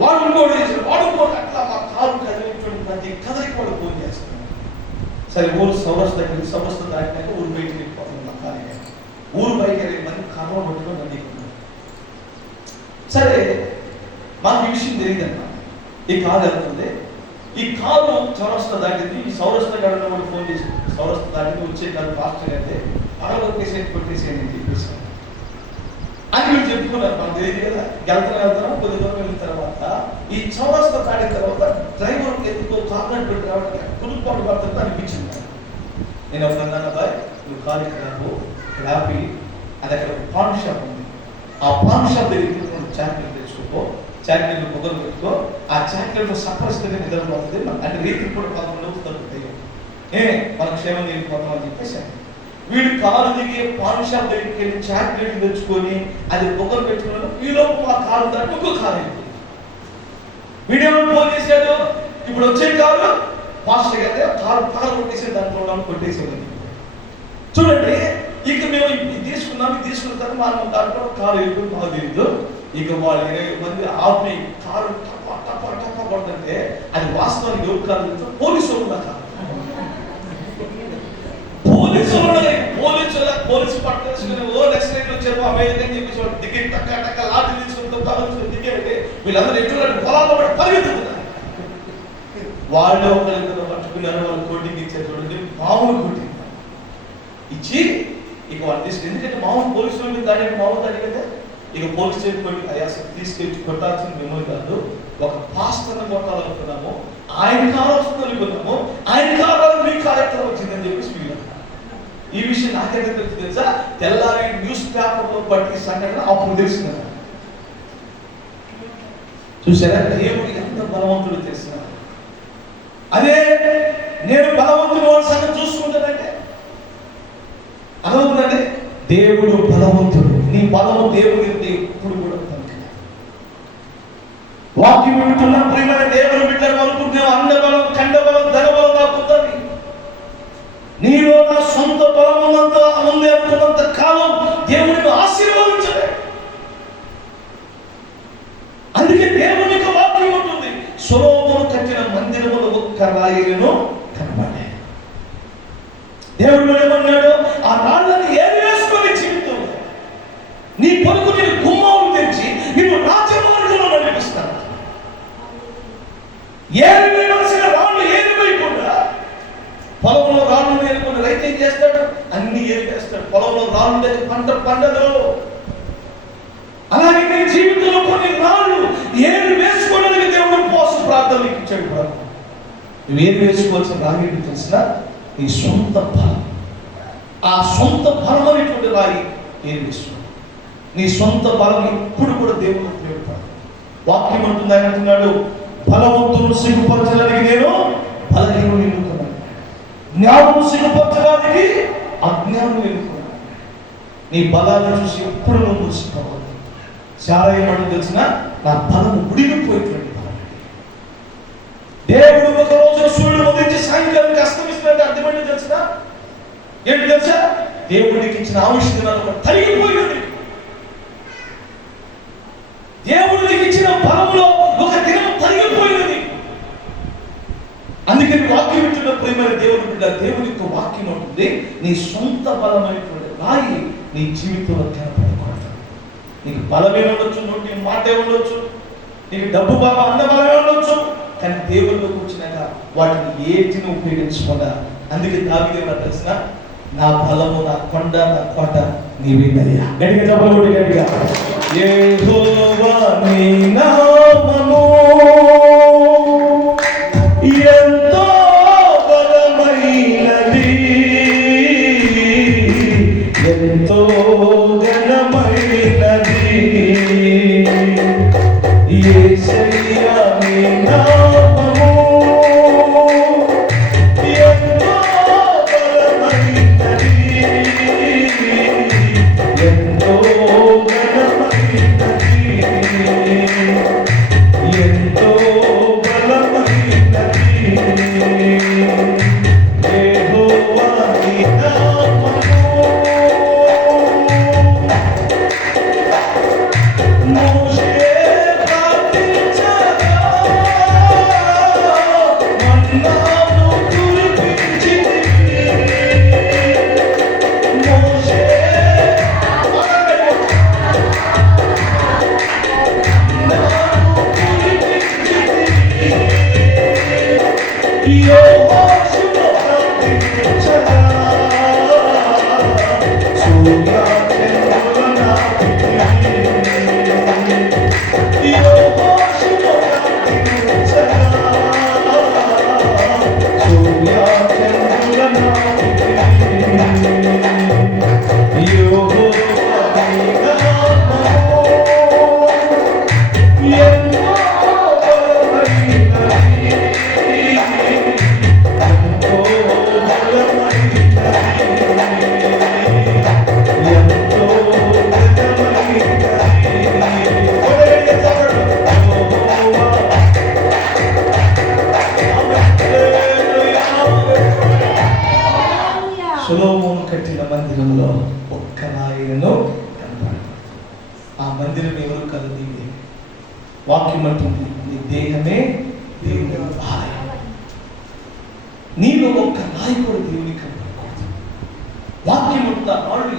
వాడు ఇంకోటి చేశాడు, వాడు ఇంకోటి, అట్లా మా కారు కదిలినటువంటి ప్రతి కథకి వాడు ఫోన్ చేస్తున్నాడు. సరే ఊరు సౌరస్థ దాటినాక ఊరు బయటకు వెళ్ళిపోతున్నాం. మా ఖాళీగా ఊరు బయట 20 మంది కర్రలు పట్టుకొని నందికున్నాం. సరే మాకు ఈ విషయం తెలియదన్నా, ఈ కారు వెళ్తుంది, ఈ కారు చౌరస్తా దాటింది. ఈ సౌరస్థ గడలో కూడా ఫోన్ చేసి సౌరస్థ దాటింది, వచ్చే కాదు పాస్టర్ అయితే కొట్టేసేయండి అని చెప్పేసి అని మీరు చెప్పుకున్నారు. మాకు తెలియదు కదా, వెళ్తున్నాం. కొద్ది దూరం వెళ్ళిన తర్వాత ఈ చౌరస్తా దాటిన తర్వాత డ్రైవర్ ఎందుకో కారణం పెట్టి రావడానికి కుదురుపాటు పడుతుందో అనిపించింది. నేను అప్పుడు బాయ్ నువ్వు కారు ఇక్కడ ఆపి అది అక్కడ పాన్ షాప్ ఉంది, ఆ పాన్ షాప్ దగ్గరికి చాక్లెట్ తెచ్చుకో, చాక్లెట్లు పొగలు పెట్టుకో, ఆ చాక్లెట్లు సప్పరిస్తేనే నిద్రపోతుంది, అంటే రీతికి కూడా 11 తగ్గుతాయి, మన క్షేమం వెళ్ళిపోతాం అని చెప్పేసి వీడు కారు దిగి పాన్ షాప్ దగ్గరికి వెళ్ళి చాక్లెట్లు తెచ్చుకొని అది పొగలు పెట్టుకున్నాడు. ఈలోపు ఆ కారు దాటి ఇంకో కారు వెళ్ళింది. వీడేమో ఫోన్ చేశాడు, ఇప్పుడు వచ్చే కారు పాస్టర్ అయితే కారు కొట్టేసే దాంట్లో కొట్టేసేది. చూడండి, ఇక మేము తీసుకున్న తర్వాత మనం దాంట్లో కారు వెళ్ళిపోయి మాకు తెలియదు. ఇక వాళ్ళు 20 మంది ఆపి కారు టప్ప కొడుతుంటే అది వాస్తవానికి ఎవరు కారు తెలుసు, పోలీసు వాళ్ళు కారు. పోలీసు పట్టుకుని ఓ నెక్స్ట్ వచ్చారు అమెరికా అని చెప్పేసి వాడు దిగి టక్క లాఠీ తీసుకుంటూ దిగేది. వీళ్ళందరూ ఎటువంటి పొలాల్లో కూడా పరిగెత్తుతున్నారు. వాళ్ళు ఒకరిద్దరు పట్టుకున్నారు, వాళ్ళు కోటింగ్ ఇచ్చారు. చూడండి, మామూలు కోటింగ్ ఇచ్చి ఇక వాళ్ళు తీసుకు, ఎందుకంటే మామూలు పోలీసులు దాని మామూలు దాని కదా. ఇక పోలీస్ స్టేషన్ కొట్టి అయ్యా తీసుకెళ్ళి కొట్టాల్సిన మెమోరీ కాదు, ఒక పాస్టర్ని కొట్టాలనుకున్నాము, ఆయన కావాల్సిన అనుకున్నాము, ఆయన కావాలని మీ కార్యక్రమం వచ్చిందని చెప్పేసి వీళ్ళు. ఈ విషయం నాకైతే తెలుసా, తెల్లారి న్యూస్ పేపర్లో పట్టి సంఘటన అప్పుడు తెలిసిందన్న. చూసారా దేవుడు ఎంత బలవంతుడు చేస్తున్నారు. అదే నేను బలవంతుడు వాళ్ళ సంగతి చూసుకుంటానంటే అదవుతుందండి. దేవుడు బలవంతుడు, నీ బలము దేవుడి ఎప్పుడు కూడా వాక్యం వింటున్న ప్రియమైన దేవుడు బిడ్డలు అనుకుంటే అండబలం, ఖండబలం, ధనబలం కాకుంటుంది. నీలో నా సొంత బలం ఉంది అనుకున్నంత కాలం దేవుడిని ఆశీర్వదించలేదు. అందుకే దేవునికి వాక్యం ఉంటుంది, సొలొమోను కట్టిన మందిరములు ఒక్క రాయిలను కనబడే. దేవుడు ఏమన్నాడు, ఆ రాళ్ళని ఏరివేసుకొని జీవితం నీ కొరకు నేను గుమ్మాలు తెచ్చి నేను రాజమార్గంలో నడిపిస్తాను. ఏరివేయవలసిన రాళ్ళు ఏరివేయకుండా పొలంలో రాళ్ళు ఏరుకుని రైతు ఏం చేస్తాడు, అన్ని ఏరివేస్తాడు. పొలంలో రాళ్ళు లేక పంట పండదు. అలాగే నీ జీవితంలో కొన్ని రాళ్ళు ఏరు వేసుకోవడానికి దేవుడు పోసు ప్రార్థనలు ఇచ్చాడు. నువ్వు ఏరు వేసుకోవాల్సిన రాయి ఏంటి తెలిసిన, నీ సొంత బలం. ఆ సొంత బలం అనేటువంటి రాయి ఏరు వేసుకో. నీ సొంత బలం ఎప్పుడు కూడా దేవుడు ఉపయోగపడదు. వాక్యం అంటుంది, ఆయన అంటున్నాడు, బలవంతును సిగ్గుపరచడానికి నేను బలహీనుని ఎన్నుకున్నాను, జ్ఞానం సిగ్గుపరచడానికి అజ్ఞానం ఎన్నుకున్నాను. నీ బలాన్ని చూసి ఎప్పుడు నువ్వు మురిసిపోవద్దు. చాలా ఏమంటుంది తెలిసిన, నా బలము ఉడిగిపోయేటువంటి బలం. దేవుడు ఒక రోజు సూర్యుడు ఉదయించి సాయంకాలానికి అస్తమిస్తున్నట్టు అర్థమైంది తెలిసిన ఏంటి తెలుసా, దేవుడికి ఇచ్చిన ఆవిష్కరణ తరిగిపోయింది. దేవుడికి ఇచ్చిన బలంలో ఒక దినం తరిగిపోయినది. అందుకని వాక్యం వింటున్న ప్రియమైన దేవుడు బిడ్డ, దేవుడి యొక్క వాక్యం ఉంటుంది, నీ సొంత బలమైనటువంటి రాయి నీ జీవితంలో కనపడకూడదు. నీకు బలమే ఉండొచ్చు, నోటి మాటే ఉండొచ్చు, నీకు డబ్బు బలం, అందబలమే ఉండొచ్చు, కానీ దేవుళ్ళలోకి వచ్చినాక వాటిని ఏటిని ఉపయోగించుకోదా. అందుకే దావీదు తెలిసిన, నా బలము, నా కొండ, నా కోట నీవేనయ్యా. గట్టిగా చెప్పలు కొట్టి గట్టిగా, యెహోవా నీ నామము ఎంతో బలమైనది, ఎంతో ఘనమైనది. యేసయ్యా సొలొమోను కట్టిన మందిరంలో ఒక్క రాయిను కనపడదు. ఆ మందిరం ఎవరు కలది? వాక్యం అంటుంది, నీ దేహమే దేవుని ఆలయం. నీలో ఒక్క రాయి కూడా దేవుని కనపడకూడదు. వాక్యం అంతా రాళ్ళు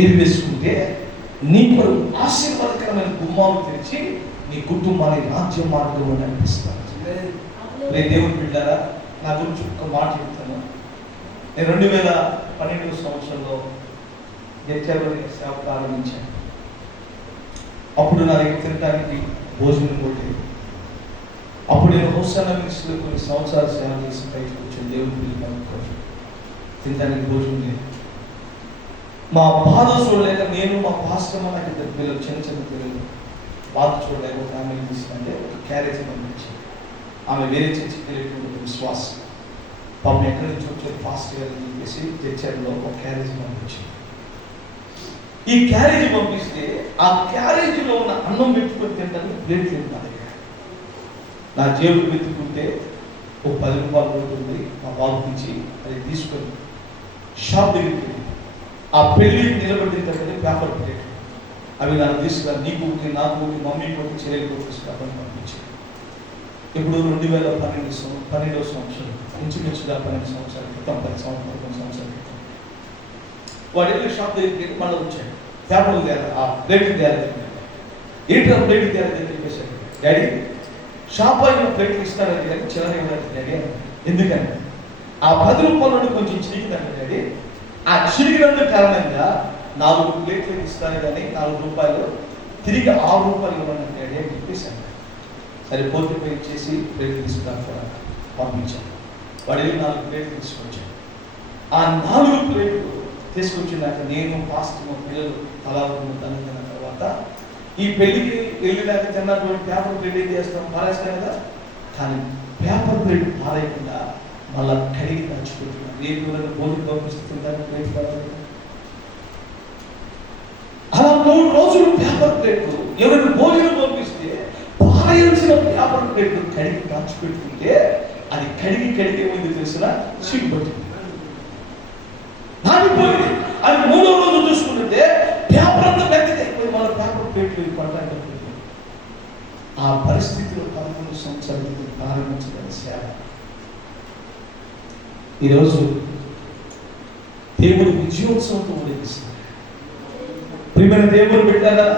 ఏరివేసుకుంటే నీ కొరకు ఆశీర్వాదకరమైన గుమ్మాలు తెరిచి నీ కుటుంబాన్ని రాజ్య మార్గంలో నడిపిస్తాను. దేవుని బిడ్డారా, నా గురించి ఒక మాట చెప్తాను. నేను 2012 సంవత్సరంలో జడ్చర్లోని సేవ ప్రారంభించాను. అప్పుడు నా దగ్గర తినడానికి భోజనం కొట్టేది. అప్పుడు నేను హోసన్నా మినిస్ట్రీలో కొన్ని సంవత్సరాలు సేవ చేసి బయటకు వచ్చాను. దేవుని పిల్లలు అనుకోవచ్చు, తినడానికి భోజనం లేదు. మా బాధ చూడలేక నేను మా పాస్టర్ నాకు ఇద్దరు పిల్లలు, చిన్న పిల్లలు బాధ చూడలేక ఒక ఆమె తీసుకుంటే ఒక క్యారేజ్ పంపించింది. ఆమె వేరే చర్చికి వెళ్ళేటువంటి విశ్వాసం. పాపం ఎక్కడి నుంచి వచ్చారు ఫాస్ట్ గా అని చెప్పేసి జడ్చర్లో ఒక క్యారేజ్ పంపించింది. ఈ క్యారేజ్ పంపిస్తే ఆ క్యారేజీలో ఉన్న అన్నం పెట్టుకొని తింటానికి ప్లేట్ లేదు నా దగ్గర. నా జేబులు వెతుకుంటే ఒక 10 రూపాయలు ఉంటుంది. మా బాబు నుంచి అది తీసుకొని షాప్ దగ్గరికి వెళ్ళి ఆ పెళ్లి నిలబడిన తర్వాత పేపర్ ప్లేట్ అవి నాకు తీసుకురా, నీకు ఒకటి, నాకు ఒకటి, మమ్మీకి ఒకటి, చెల్లెలికి ఒకటి తీసుకురాని పంపించాను. ఇప్పుడు 2012 సంవత్సరం ఇంచుమించుగా 12 సంవత్సరాల క్రితం, 10 సంవత్సరాల క్రితం వాడి షాప్ దగ్గరికి మళ్ళీ వచ్చాడు. పేపర్లు తేరా, ఆ ప్లేట్ తేరా, ఏంటి ఆ ప్లేట్ తేరా అని చెప్పేశాడు. డాడీ షాప్ అయిన ప్లేట్లు ఇస్తారని కానీ చిల్లర ఇవ్వలేదు డాడీ. ఎందుకంటే ఆ 10 రూపాయలు కొంచెం చిరిగిందండి డాడీ. ఆ చిరిగినందుకు కారణంగా 4 ప్లేట్లు ఇస్తారు కానీ 4 రూపాయలు తిరిగి 6 రూపాయలు ఇవ్వండి డాడీ అని చెప్పేశాను. సరే పోతే పే చేసి ప్లేట్లు తీసుకురా పంపించాను. వాడు 4 ప్లేట్లు తీసుకొచ్చాను. ఆ 4 ప్లేట్లు తీసుకొచ్చినాక నేను పాస్టర్ మా పిల్లలు తలా తన తర్వాత ఈ పెళ్లికి వెళ్ళినాక తిన్నటువంటి పేపర్ ప్లేట్ ఏం చేస్తాం, పారేస్తాం కదా. కానీ పేపర్ ప్లేట్ పారేయకుండా మళ్ళా కడిగి నచ్చుకుంటున్నాను. రేపు భోజనం పంపిస్తుందని ప్లేట్ పారేయకుండా అలా 3 రోజులు పేపర్ ప్లేట్లు ఎవరైనా భోజనం పంపిస్తే పారేయాల్సిన పేపర్ ప్లేట్లు కడిగి దాచిపెట్టుకుంటే అది కడిగి ఏమైంది తెలిసిన సిగ్గుపట్టింది, నాటిపోయింది. అది 3వ రోజు చూసుకుంటుంటే పేపర్ అంతా మెత్తగైపోయి మన పేపర్ ప్లేట్లు పడ్డాయి. ఆ పరిస్థితిలో 11 సంవత్సరాలు ప్రారంభించగల సేవ ఈరోజు దేవుడు విజయోత్సవంతో ఊరేగిస్తున్నాడు. ప్రియమైన దేవుడు బిడ్డలారా,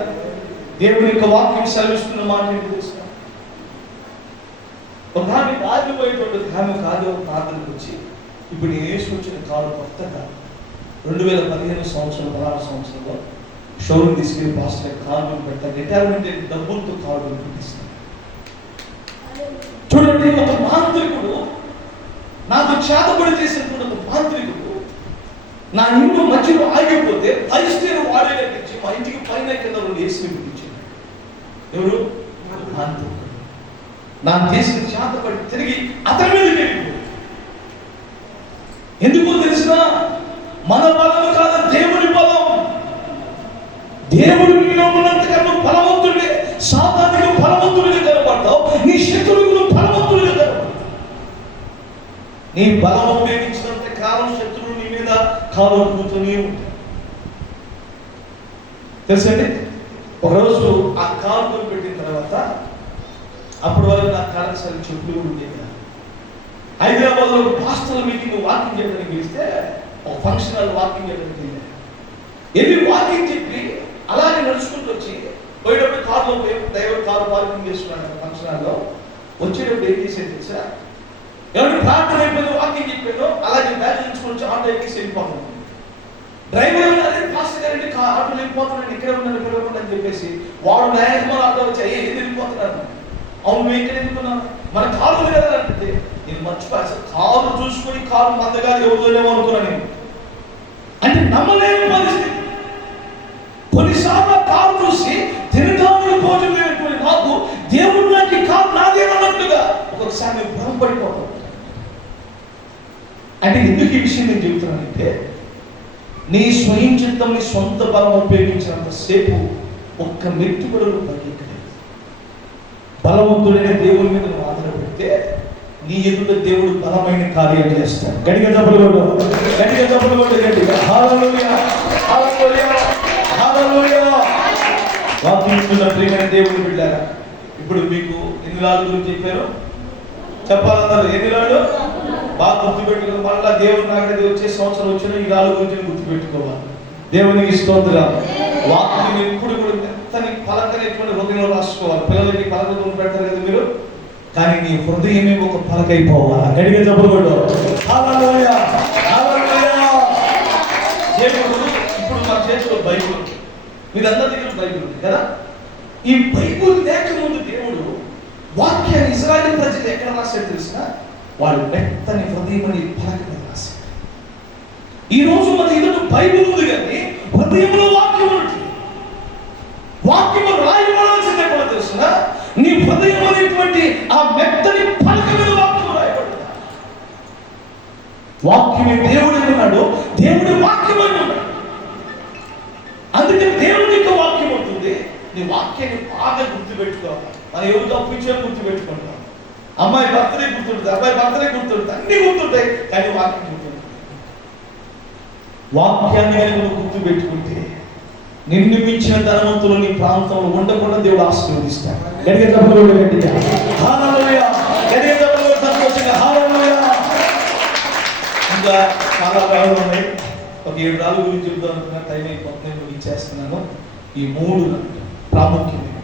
దేవుని యొక్క వాక్యం సెలవిస్తున్న మాట ఏంటి తెలుసా? ఒక ఆమె ఆగిపోయేటువంటి ఆమె కాదు ప్రార్థనకు వచ్చి ఇప్పుడు నేను వేసుకొచ్చిన కారు కొత్తగా 2015 సంవత్సరం 16 సంవత్సరంలో షోరూమ్ తీసుకెళ్ళి పాస్టర్ కారు పెట్టాను. రిటైర్మెంట్ డబ్బులతో కారు పెట్టిస్తాను. చూడండి, ఒక మాంత్రికుడు నాకు చేతబడి చేసినటువంటి ఒక మాంత్రికుడు నా ఇంట్లో మధ్యలో ఆగిపోతే ఐస్టేర్ వాడేటట్టించి మా ఇంటికి పైన కింద 2 ఏసీలు పెట్టించాడు. ఎవరు? మాంత్రికుడు. నాకు చేసిన చేతబడి తిరిగి అతని మీద వెళ్ళిపోయింది. ఎందుకో తెలిసిన మన బలము కాదు, దేవుని బలం. దేవుడు నీలో ఉన్నంతగా నువ్వు బలవంతుడిగా, సాతానుడిగా బలవంతుడిగా కనబడతావు. నీ శత్రువులకు నువ్వు బలవంతుడిగా కనబడతావు. నీ బలం ఉపయోగించినంత కాలం శత్రువులు నీ మీద కాలు కూతూనే ఉంటాయి. తెలుసండి, ఒకరోజు ఆ కాలు పెట్టిన తర్వాత అప్పటి వరకు నా కాళ్ళకి సరి చెప్పులు ఉండేది. హైదరాబాద్లో ఒక పాస్టర్ల మీటింగ్ వాకింగ్ చేయడానికి పిలిస్తే ఒక ఫంక్షన్ హాల్ వాకింగ్ చేయడానికి వెళ్ళాను. వెళ్ళి వాకింగ్ చెప్పి అలాగే నడుచుకుంటూ వచ్చి పోయేటప్పుడు కారులో పోయి డ్రైవర్ కారు పార్కింగ్ చేసుకున్నాను ఫంక్షన్ హాల్లో. వచ్చేటప్పుడు ఏం చేసేది తెలుసా, ప్రార్థన అయిపోయింది, వాకింగ్ చెప్పాను, అలాగే బ్యాగ్ నుంచి ఆటో ఎక్కేసి వెళ్ళిపోతాను. డ్రైవర్ అదే పాస్టర్ గారండి ఆటోలో వెళ్ళిపోతున్నాడు, ఇక్కడ ఉన్నాను పిలవకుండా అని చెప్పేసి వాడు న్యాయమో ఆటో వచ్చి ఏది వెళ్ళిపోతున్నాను. అవును మేము ఇక్కడ ఎందుకున్నాను, మన కారు ఉంది కదా అంటే నేను మర్చిపోయి అసలు కారు చూసుకొని కారు మందగా ఎవరిలోనేమో అనుకున్నాను నేను. అంటే నమ్మలేని పరిస్థితి. కొన్నిసార్లు కారు చూసి తినడానికి భోజనం లేనటువంటి నాకు దేవుడు నాకు కారు నాదేనన్నట్టుగా ఒక్కొక్కసారి నేను భ్రమపడిపోతాను. అంటే ఎందుకు ఈ విషయం నేను చెబుతున్నానంటే, నీ స్వయం చిత్తం నీ సొంత బలం ఉపయోగించినంత సేపు ఒక్క మెట్టు కూడా పైకెక్కలేదు. బలవంతుడైన దేవుని మీద నువ్వు ఆధారపెడితే నీ ఎదుట దేవుడు బలమైన కార్యం చేస్తాడు. గట్టిగా డబ్బులు కొట్టు, గట్టిగా డబ్బులు కొట్టు, గట్టిగా హల్లెలూయా, హల్లెలూయా, హల్లెలూయా. వాక్యమున్న ప్రియమైన దేవుని బిడ్డలారా, ఇప్పుడు మీకు ఎన్ని రాళ్ళు గురించి చెప్పారు చెప్పాలన్నారు. ఎన్ని రాళ్ళు బాగా గుర్తుపెట్టుకుని మళ్ళా దేవుడు నాకు వచ్చే సంవత్సరం వచ్చిన ఈ రాళ్ళు గురించి గుర్తుపెట్టుకోవాలి. దేవునికి స్తోత్రం. వాక్యం ఎప్పుడు కూడా మెత్తని పలకనేటువంటి హృదయంలో రాసుకోవాలి. పిల్లలకి పలక పెడతారు కదా మీరు, కానీ నీ హృదయమే ఒక పలకైపోవాలి. గడిగా చెప్పకూడదు. హల్లెలూయా, హల్లెలూయా. దేవుడు ఇప్పుడు మన చేతిలో బైబిల్, మీరందరి దగ్గర బైబిల్ ఉంది కదా. ఈ బైబిల్ లేకముందు దేవుడు వాక్యాన్ని ఇశ్రాయేలు ప్రజలు ఎక్కడ రాశాడు తెలిసిన, వాడు మెత్తని హృదయం అని పలక మీద రాశాడు. ఈ రోజు మన ఎదుట బైబిల్ ఉంది కానీ హృదయంలో వాక్యం ఉంటుంది. వాక్యము రాయబడాల్సింది ఎక్కడ తెలుసిన, నీ హృదయం అనేటువంటి ఆ మెత్తని పలక మీద వాక్యం రాయబడింది. వాక్యమే దేవుడు ఉన్నాడు, దేవుడి వాక్యమై ఉన్నాడు. అందుకే దేవుడి యొక్క వాక్యం ఉంటుంది. నీ వాక్యాన్ని బాగా గుర్తుపెట్టుకోవాలి. మనం ఎవరు తప్పించాలో గుర్తుపెట్టుకుంటాం. అమ్మాయి బర్త్డే గుర్తుంటుంది, అబ్బాయి బర్త్డే గుర్తుంటుంది, అన్ని గుర్తుంటాయి, కానీ వాక్యం గుర్తుంటుంది. వాక్యాన్ని నువ్వు గుర్తుపెట్టుకుంటే నిన్ను మించిన ధనవంతులు నీ ప్రాంతంలో ఉండకుండా దేవుడు ఆశీర్వదిస్తాడు. గట్టిగా చెప్పకూడదు, గట్టిగా హల్లెలూయా, గట్టిగా చెప్పకూడదు, సంతోషంగా హల్లెలూయా. ఇంకా చాలా రాళ్ళు ఉన్నాయి. ఒక 7 రాళ్ళ గురించి చెప్తాను అనుకున్నా, టైం అయిపోతుంది, ముగించేస్తున్నాను. ఈ 3 ప్రాముఖ్యమైనవి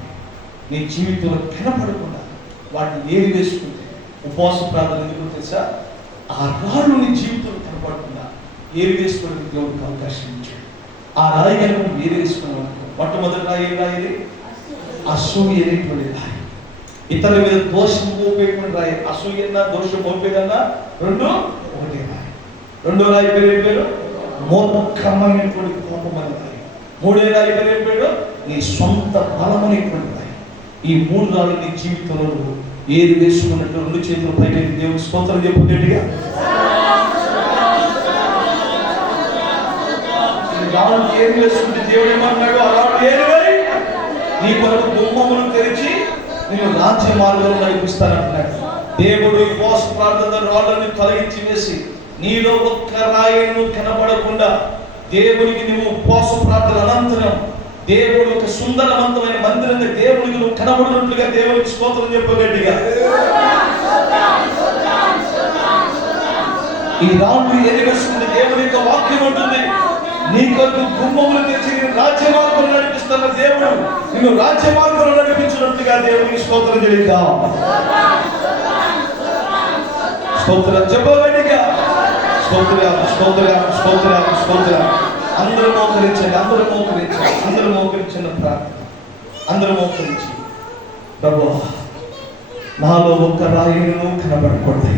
నీ జీవితంలో కనపడకుండా వాటిని ఏరి వేసుకుంటే ఉపవాస ప్రార్థన ఎందుకు తెలుసా, ఆ రాళ్ళు నీ జీవితంలో కనపడకుండా ఏరి వేసుకోవడానికి దేవుడికి అవకాశం ఇచ్చాడు. ఆ రాయి కనుక ఏరి వేసుకున్నాం అనుకో, మొట్టమొదటి రాయి ఏం రాయి? అసూయ అనేటువంటి రాయి. ఇతరుల మీద దోషం మోపేటువంటి రాయి. అసూయన్నా దోషం మోపేదన్నా ఒకటే రాయి. రెండో రాయి పేరు ఏం పేరు? మూర్ఖమైనటువంటి కోపం అనే రాయి. మూడో రాయి పేరు ఏం పేరు? నీ సొంత బలం అనేటువంటి రాయి. ఈ 3 రాళ్ళు నీ జీవితంలో ఏది వేసుకున్నట్టు 2 చేతుల పైకి దేవుడు స్తోత్రం చెప్పుకుంటేగా రాళ్ళు ఏది వేసుకుంటే దేవుడు ఏమన్నాడు? ఆ రాళ్ళు ఏరివై నీ కొరకు గుమ్మమును తెరిచి నేను రాజ్య మార్గంలో నడిపిస్తానంటున్నాడు. దేవుడు ఈ ఉపవాస ప్రార్థన రాళ్ళని తొలగించి వేసి నీలో ఒక్క రాయిను కనపడకుండా దేవునికి నువ్వు ఉపవాస ప్రార్థన అనంతరం దేవుడు ఒక సుందరవంతమైన మందిరం దేవుడికి నువ్వు కనబడినట్లుగా దేవునికి స్తోత్రం చెప్పగట్టిగా. ఈ రాళ్ళు ఏది వేసుకుంటే దేవుని యొక్క వాక్యం ఉంటుంది. నీ కొరకు గుమ్మములు తెచ్చి నేను రాజ్య మార్గంలో నడిపిస్తున్న దేవుడు నిన్ను రాజ్య మార్గంలో నడిపించినట్లుగా దేవునికి స్తోత్రం చెల్లిద్దాం. స్తోత్రం చెప్పగట్టిగా. స్తోత్రం, స్తోత్రం, స్తోత్రం, స్తోత్రం. అందరూ మోకరించండి, అందరూ మోకరించండి, అందరూ మోకరించిన ప్రార్థన, అందరూ మోకరించి ప్రభువా నాలో ఒక్క రాయిను కనబడకూడదు.